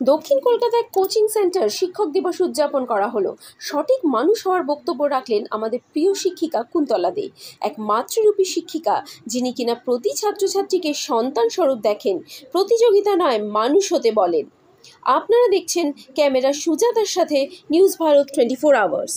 দক্ষিণ কলকাতায় coaching centre শিক্ষক দিবস উদযাপন করা হলো। সঠিক মানুষ হওয়ার বক্তব্য রাখলেন আমাদের প্রিয় শিক্ষিকা কুন্তলা দে, এক মাতৃরূপী শিক্ষিকা যিনি কিনা প্রতি ছাত্রছাত্রীকে সন্তান স্বরূপ দেখেন, প্রতিযোগিতা নয় মানুষ হতে বলেন। আপনারা দেখছেন ক্যামেরা সুজাতার সাথে নিউজ ভারত 24 আওয়ার্স।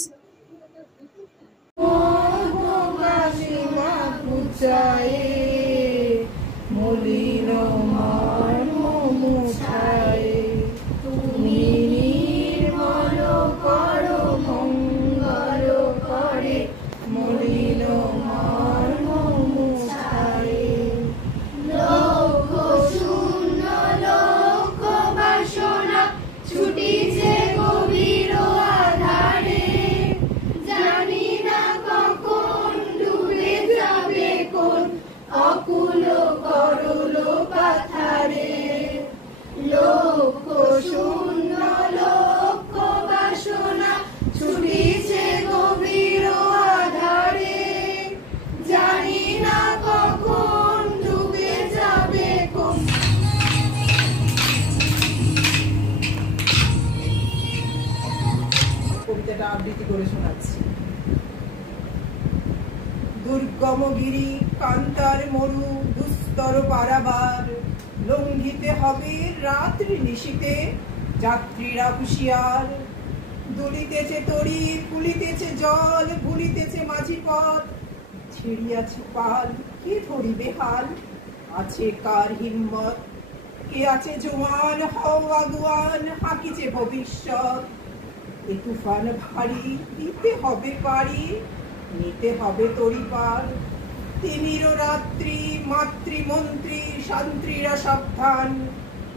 কবিতাটা আবৃত্তি করে শোনাচ্ছি। দুর্গম গিরি কান্তার মরু দুস্তর পারাবার, লঙ্ঘিতে হবে রাত্রি নিশীতে যাত্রীরা হুঁশিয়ার। দুলিতেছে তরি ফুলিতেছে জল, ভুলিতেছে মাঝি পথ, ছিড়িয়াছে পাল কে ধরিবে হাল, আছে কার হিম্মত, কে আছে জোয়ান হও আগুয়ান, হাঁকিছে ভবিষ্যৎ। এ তুফান ভারী দিতে হবে পারি, নিতে হবে তরিপার। তিমির রাত্রি মাতৃমন্ত্রী শান্ত্রীরা সাবধান,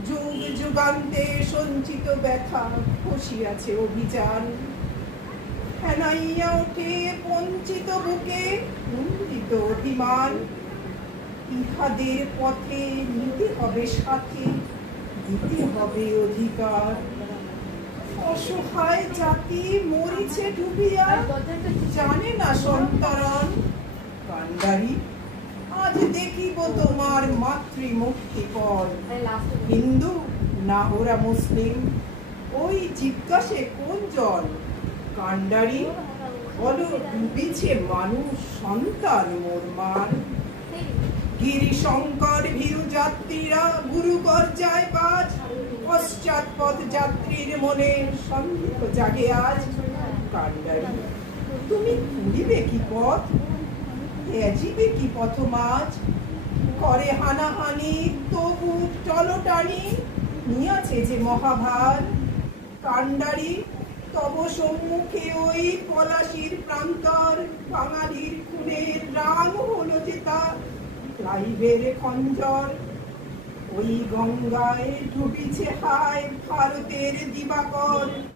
যুগ যুগান্তে সঞ্চিত ব্যথা বসিয়াছে অভিযান। হেনাইয়া ওঠে বঞ্চিত বুকে নন্দিত অভিমান, ইহাদের পথে নিতে হবে সাথে, দিতে হবে অধিকার। অসহায় জাতি মরিছে ডুবিয়া, জানে না সন্তরণ। কান্ডারি আজ দেখিব তোমার মাতৃমুক্তিপণ, হিন্দু না ওরা মুসলিম, ওই জিজ্ঞাসে কোন জন। কান্ডারি বলো ডুবিছে মানুষ সন্তান মোরমার। গিরিশঙ্কর ভীরু যাত্রীরা গুরু গর্জায় বাজ, পশ্চাৎপদ যাত্রীর মনে সন্দেহ জাগে আজ। কান্ডারি তুমি ঘুরিবে কি পথ, এজিবে কি পথ মাঝ, করে হানাহানি তবু চলটানি, নিয়াছে যে মহাভার। কান্ডারি তব সম্মুখে ওই পলাশির প্রান্তর, বাঙালির খুনের রাম হলো যে তার লাইভের খঞ্জর। ওই গঙ্গায় ডুবিছে হায় ভারতের দিবাকর।